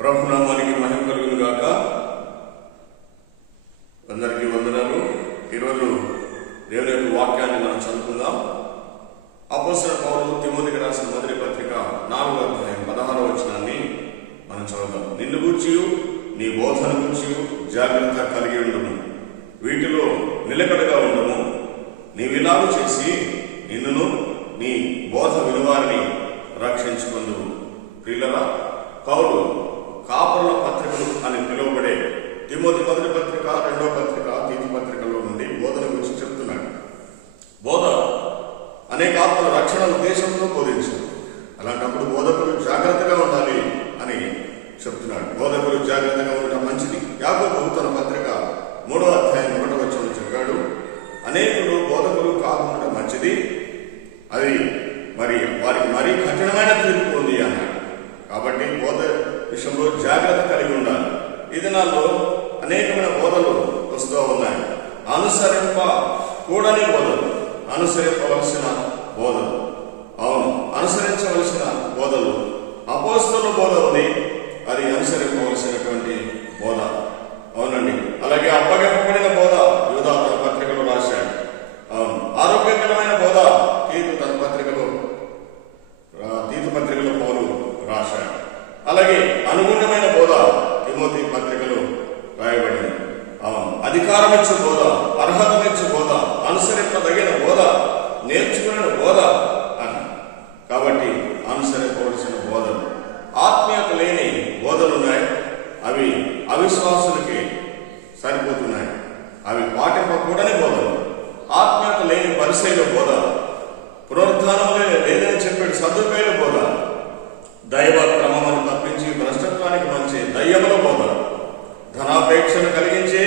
ప్రభునామానికి మహిమ కలుగును గాక. అందరికీ వందనాలు. ఈరోజు దేవుని యొక్క వాక్యాన్ని మనం చదువుకుందాం. అపోస్తలుడైన పౌలు తిమోతికి రాసిన మొదటి పత్రిక 4వ అధ్యాయం 16వ వచనాన్ని మనం చదువుదాం. నిన్ను గూర్చి నీ బోధన గూర్చి జాగ్రత్త కలిగి ఉండము, వీటిలో నిలకడగా ఉండము. నీవిలాగు చేసి నిన్నును నీ బోధ విలువారిని రక్షించుకుందువు. ప్రియులరా, పౌలు కాపరుల పత్రికలు అని పిలువబడే తిమోతి మొదటి పత్రిక, 2వ పత్రిక, తీతు పత్రికలో నుండి బోధన గురించి చెప్తున్నాడు. బోధ అనేక ఆత్మల రక్షణ ఉద్దేశంతో బోధించారు. అలాంటప్పుడు బోధకులు జాగ్రత్తగా ఉండాలి అని చెప్తున్నాడు. బోధకులు జాగ్రత్తగా ఉండటం మంచిది. యాకోబు తన పత్రిక 3వ అధ్యాయం 1వ వచనంలో చెప్పాడు, అనేకులు బోధకులు కాకుండా మంచిది, అది వారికి మరీ కఠినమైన తీర్పు ఉంది అన్నాడు. కాబట్టి బోధ విషయంలో జాగ్రత్త కలిగి ఉండాలి. ఈ దినాల్లో అనేకమైన బోధలు వస్తూ ఉన్నాయి. అనుసరింపకూడని బోధలు, అనుసరింపవలసిన బోధలు, అవును అనుసరించవలసిన బోధలు. అపోస్తలుల బోధ ఉంది, అది అనుసరింపవలసినటువంటి బోధ. అవునండి. అలాగే అప్పగింపబడిన బోధ యూదా తన పత్రికలో రాశాడు. అవును. ఆరోగ్యకరమైన బోధ తీతు పత్రికలో పౌలు రాశాడు. అలాగే అనుగుణమైన బోధ తిమోతి పత్రికలో రాయబడింది. అవును. అధికారమిచ్చు బోధ, అర్హతమిచ్చు బోధ, అనుసరింపదగిన బోధ, నేర్చుకున్న బోధ అని. కాబట్టి అనుసరింపవలసిన బోధలు, ఆత్మీయత లేని బోధలున్నాయి. అవి అవిశ్వాసులకి సరిపోతున్నాయి. అవి పాటింపకూడని బోధలు. ఆత్మీయత లేని పరిశైల బోధ, పునరుద్ధానం లేదని చెప్పాడు సదుపేల బోధ, దైవ క్రమమును తప్పించి భ్రష్టత్వానికి మంచి దయ్యముల బోధ, ధనాపేక్షను కలిగించే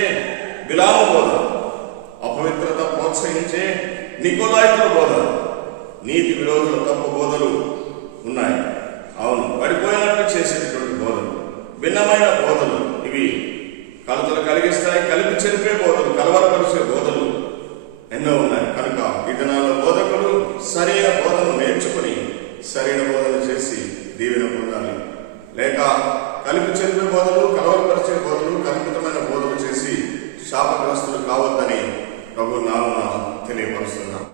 బిలామ బోధ, అపవిత్రత ప్రోత్సహించే నికోలాయితుల బోధ, నీతి విరోధుల తప్పు బోధలు ఉన్నాయి. అవును, పడిపోయినట్లు చేసేటువంటి బోధలు, భిన్నమైన బోధలు, ఇవి కలతలు కలిగిస్తాయి. కలిపి చెరిపే బోధలు, కలవరపరిచే బోధలు ఎన్నో ఉన్నాయి. కనుక ఈ దినాల్లో బోధకులు సరైన బోధను నేర్చుకుని సరైన బోధన చేసి దీవెన పొందాలి. లేక కలిపి చెరిపే బోధలు, కలవరపరిచే బోధలు, కల్పితమైన బోధలు చేసి శాపగ్రస్తులు కావద్దని ప్రభు నామమున తెలియపరుస్తున్నాం.